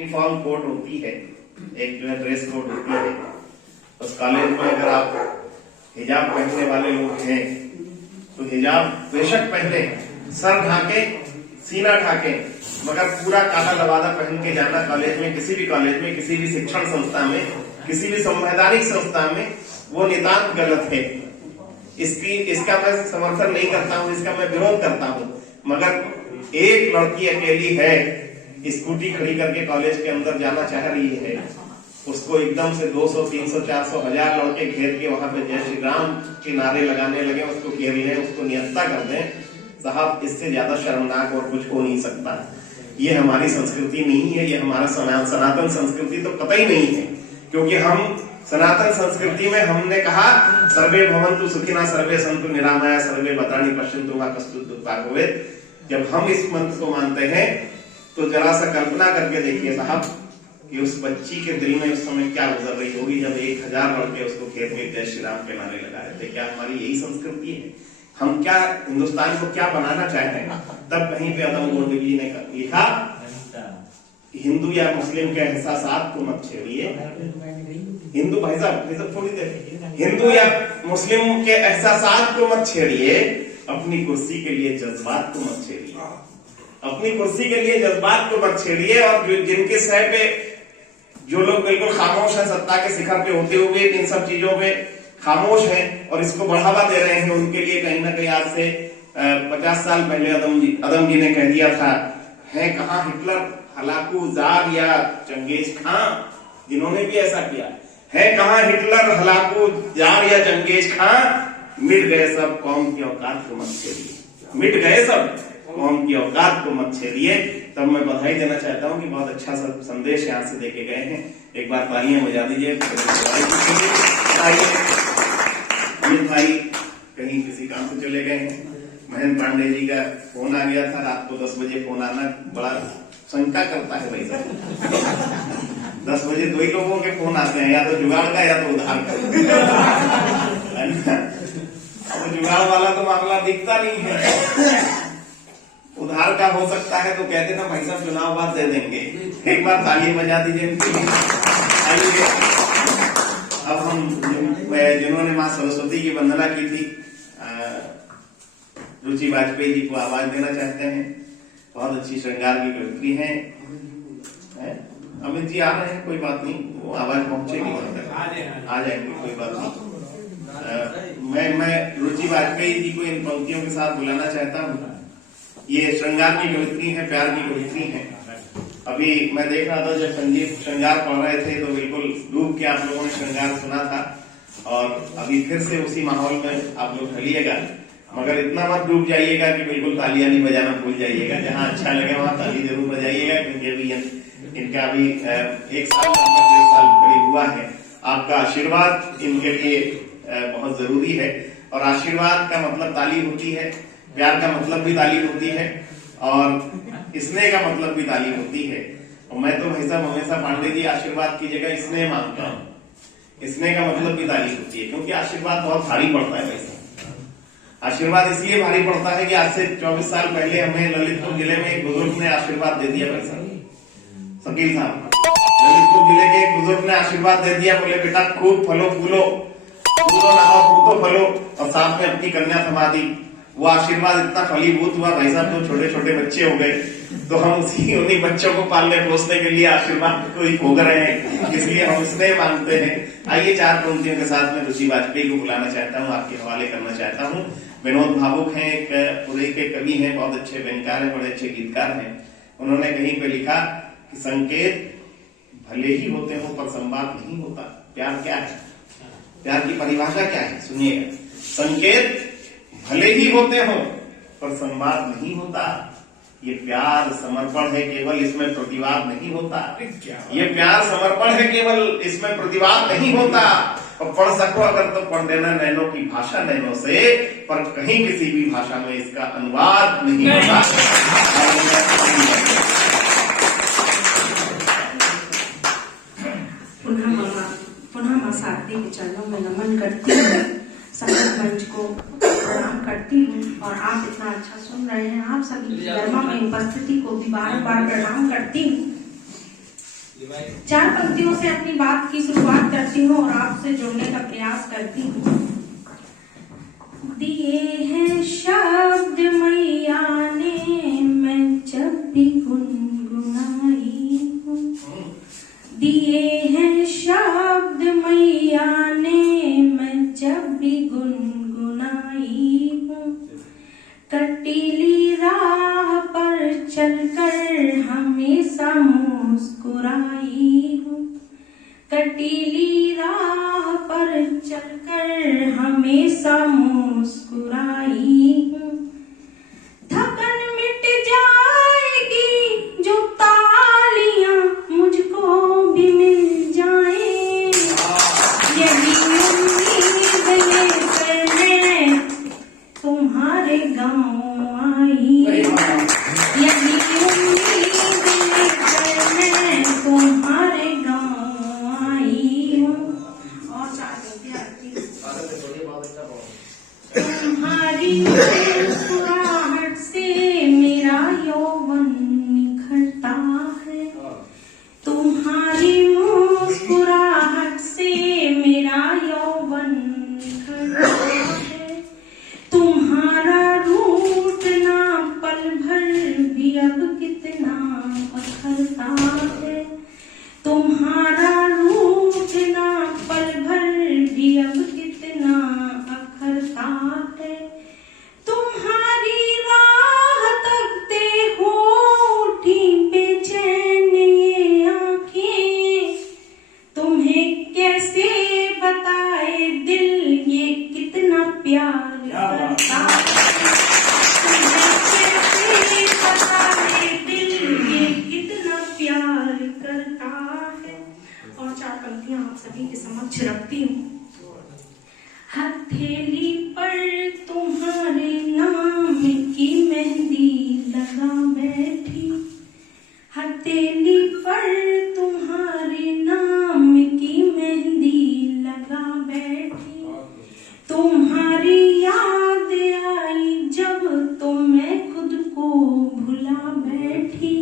Uniform code होती है, एक जो है ड्रेस कोड होती है। उस कॉलेज में अगर आप हिजाब पहनने वाले लोग हैं तो हिजाब बेशक पहने, सर ढाके, सीना ढाके, मगर पूरा काला लवादा पहन के जाना कॉलेज में, किसी भी कॉलेज में, किसी भी शिक्षण संस्था में, किसी भी संवैधानिक संस्था में, वो नितांत गलत है। इसका मैं समर्थन नहीं करता हूँ, इसका मैं विरोध करता हूँ। मगर एक लड़की अकेली है, स्कूटी खड़ी करके कॉलेज के अंदर जाना चाह रही है, उसको एकदम से 200, 300, 400, 1000 लड़के घेर के वहां पे जय श्री राम के नारे लगाने लगे, उसको घेर लें, उसको निहत्था कर दें। साहब, इससे ज्यादा शर्मनाक और कुछ हो नहीं सकता। ये हमारी संस्कृति नहीं है, ये हमारा सनातन संस्कृति तो कतई नहीं है। क्योंकि हम सनातन संस्कृति में हमने कहा सर्वे भवन्तु सुखिनः सर्वे सन्तु निरामया सर्वे भद्राणि पश्यन्तु मा कश्चित् दुःखभाग् भवेत्। जब हम इस मंत्र को मानते हैं तो जरा सा कल्पना करके देखिए साहब कि उस बच्ची के दिल में उस समय क्या गुजर रही होगी जब 1000 लड़के उसको खेत में जय श्री राम के नारे लगा रहे थे। क्या हमारी यही संस्कृति है? हम क्या हिंदुस्तान को क्या बनाना चाहते हैं? तब कहीं पे अदम गोल्ड जी ने लिखा, हिंदू या मुस्लिम के एहसासात को मत छेड़िए। हिंदू भाई साहब थोड़ी देर, हिंदू या मुस्लिम के एहसासात को मत छेड़िए, अपनी कुर्सी के लिए जज्बात को मत छेड़िए, अपनी कुर्सी के लिए जज्बात को मत छेड़िए। और जिनके सह पे जो लोग बिल्कुल खामोश है, सत्ता के शिखर पे होते हुए इन सब चीजों पे खामोश हैं और इसको बढ़ावा दे रहे हैं, उनके लिए कहीं ना कहीं आज से 50 साल पहले अदम जी ने कह दिया था, है कहाँ हिटलर, हलाकू, जार या चंगेज खां, जिन्होंने भी ऐसा किया, है कहाँ हिटलर, हलाकू, जार या चंगेज खां, मिट गए सब कौम की औकात को मत छेड़िए, मिट गए सब कौम की औकात को मत छेड़िए। तब मैं बधाई देना चाहता हूँ कि बहुत अच्छा सा संदेश यहाँ से देके गए हैं। एक बार तालियां बजा दीजिए। अमित भाई कहीं किसी काम से चले गए हैं। महेंद्र पांडे जी का फोन आ गया था, रात को 10 बजे फोन आना बड़ा शंका करता है भाई साहब। 10 बजे 2 ही लोगों के फोन आते हैं, या तो जुगाड़ का या तो उधार का। तो जुगाड़ वाला तो मामला दिखता नहीं है, उधार का हो सकता है, तो कहते ना भाई साहब चुनाव बाद दे देंगे। एक बार ताली बजा दीजिए। आइए अब हम जिन्होंने माँ सरस्वती की वंदना की थी, रुचि वाजपेयी जी को आवाज देना चाहते हैं। बहुत अच्छी श्रृंगार की कवित्री हैं। अमित जी आ रहे हैं, कोई बात नहीं, वो आवाज पहुंचेगी, आ जाएंगे, कोई बात नहीं। मैं रुचि वाजपेयी जी को इन पंक्तियों के साथ बुलाना चाहता हूँ। ये श्रृंगार की कवित्री है, प्यार की कवित्री है। अभी मैं देख रहा था जब संजीव श्रृंगार पढ़ रहे थे तो बिल्कुल डूब के आप लोगों ने श्रृंगार सुना था, और अभी फिर से उसी माहौल में आप लोग ढलिएगा। मगर इतना मत डूब जाइएगा कि बिल्कुल तालियां नहीं बजाना भूल जाइएगा। जहां अच्छा लगे वहां ताली जरूर बजाइएगा, क्योंकि अभी इनका अभी 1 साल 1.5 साल करीब हुआ है। आपका आशीर्वाद इनके लिए बहुत जरूरी है, और आशीर्वाद का मतलब ताली होती है, प्यार का मतलब भी ताली होती है, और स्नेह का मतलब भी ताली होती है। और मैं तो भाई साहब हमेशा पांडे जी आशीर्वाद की जगह स्नेह मांगता हूँ। स्नेह का मतलब भी ताली होती है, क्योंकि आशीर्वाद बहुत भारी पड़ता है। वैसे आशीर्वाद इसलिए भारी पड़ता है कि आज से 24 साल पहले हमें ललितपुर जिले में एक बुजुर्ग ने आशीर्वाद दे दिया। भाई साहब शकील साहब, ललितपुर जिले के एक बुजुर्ग ने आशीर्वाद दे दिया, बोले बेटा खूब फलो फूलो, फूलो नहाओ फूतो फलो, और साथ में अपनी कन्या थमा दी। वो आशीर्वाद इतना फलीभूत हुआ भाई साहब, तो छोटे छोटे बच्चे हो गए। तो हम उन्हीं बच्चों को पालने पोसने के लिए आशीर्वाद को ही भोग रहे हैं, इसलिए हम स्नेह मांगते हैं। आइए 4 पंक्तियों के साथ में रुचि वाजपेयी को बुलाना चाहता हूँ, आपके हवाले करना चाहता हूँ। विनोद भावुक हैं, एक उदय के कवि हैं, बहुत अच्छे व्यंगकार हैं, बड़े अच्छे गीतकार हैं। उन्होंने कहीं पे लिखा कि संकेत भले ही होते हो पर संवाद नहीं होता। प्यार क्या है? प्यार की परिभाषा क्या है? सुनिएगा। संकेत भले ही होते हो पर संवाद नहीं होता। ये प्यार समर्पण है, केवल इसमें प्रतिवाद नहीं होता। ये प्यार समर्पण है, केवल इसमें प्रतिवाद नहीं होता। और पढ़ सको अगर तो पढ़ देना नैनों की भाषा नैनों से, पर कहीं किसी भी भाषा में इसका अनुवाद नहीं होता। पुनः मां शारदे के चरणों में नमन करती हूँ, संगत मंच को प्रणाम करती हूँ, और आप इतना अच्छा सुन रहे हैं, आप सभी की गरिमा में उपस्थिति को भी बार बार प्रणाम करती हूँ। चार पंक्तियों से अपनी बात की शुरुआत करती हूँ और आपसे जुड़ने का प्रयास करती हूँ। दिए हैं शब्द मैया ने मैं जब भी गुनगुनाई हूँ, दिए हैं शब्द मैया ने मैं जब भी गुनगुनाई हूँ, कटीली राह पर चलकर हमेशा मुस्कुराई हूँ, कटीली राह पर चलकर हमेशा मुस्कुराई हूँ, थकन मिट जाएगी जो तालियां मुझको भी मिल जाएं, यही उम्मीद लेकर मैं तुम्हारे गाँव आई, यही उम्मीद लेकर मैं तुम्हारे गाँव आई हूँ। और तुम्हारी मुस्कुराहट से मेरा यौवन निखरता है, तुम्हारी मुस्कुराहट से मेरा यौवन निखरता है, तुम्हारा रूठना पल भर भी अब कितना अखरता है, तुम्हारा रूठना पल भर भी अब कितना अखरता है, तुम्हारी राह तकते हो उठी बेचैन ये आंखें, तुम्हें कैसे बताए दिल ये कितना प्यार करता है, तुम्हें कैसे बताए दिल ये कितना प्यार करता है। और चार पंक्तियां आप सभी के समक्ष रखती हूँ। हथेली पर तुम्हारे नाम की मेहंदी लगा बैठी, हथेली पर तुम्हारे नाम की मेहंदी लगा बैठी, तुम्हारी याद आई जब तो मैं खुद को भुला बैठी,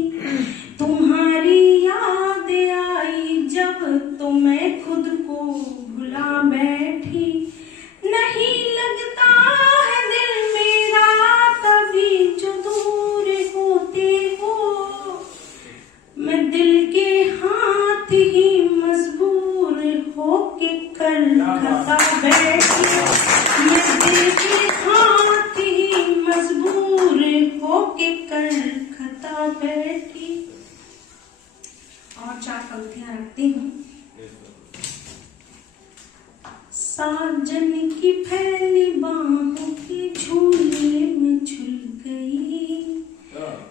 तुम्हारी याद आई जब तो मैं खुद को भुला बैठी, नहीं लगता है दिल मेरा कभी जो दूर होते हो, मैं दिल के हाथ ही मजबूर होके खता बैठी, मैं दिल के हाथ ही मजबूर होके खता बैठी। और चार पंक्तियां रखती हूँ। साजन की फैली बाहों के झूले में झूल गई,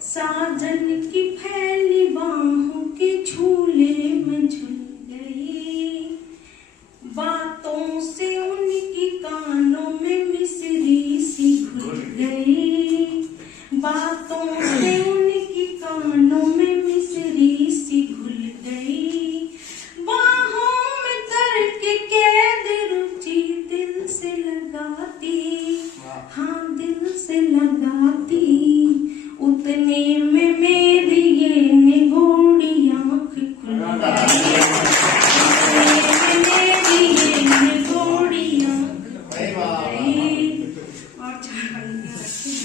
साजन की फैली बाहों के झूले में झूल गई, बातों से उनकी कानों में मिसरी सी घुल गई, बातों से उनकी कानों में मिसरी सी घुल गई, बाहों में तर के कैद रुचि दिल से लगाती, हाँ दिल से लगाती, उतने में मेरी ये निगोड़ी आँख खुल गई, उतने में मेरी ये निगोड़ी आँख खुल गई। और चार पंक्तियां रखी।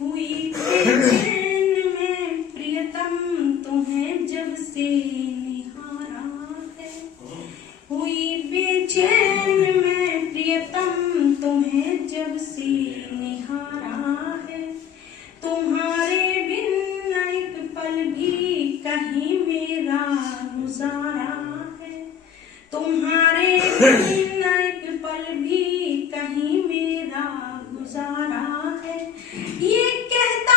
हुई बेचैन में प्रियतम तुम्हें जब से निहारा है, हुई बेचैन में प्रियतम तुम्हें जब से निहारा है, तुम्हारे बिन एक पल भी कहीं मेरा गुजारा है, तुम्हारे बिन एक पल भी कहीं मेरा गुजारा है, ये कहता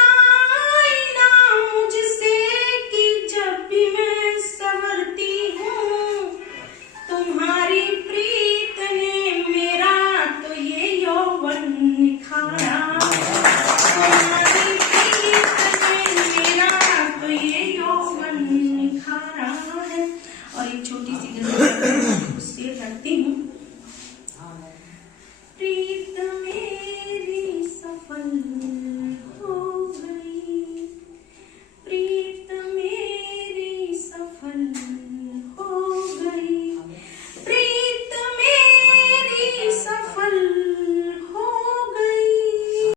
आईना मुझसे कि जब भी मैं संवरती हूँ, तुम्हारी प्रीत ने मेरा तो ये यौवन निखारा, तुम्हारी प्रीत ने मेरा तो ये यौवन निखारा है। और एक छोटी सी गजल उससे करती हूँ।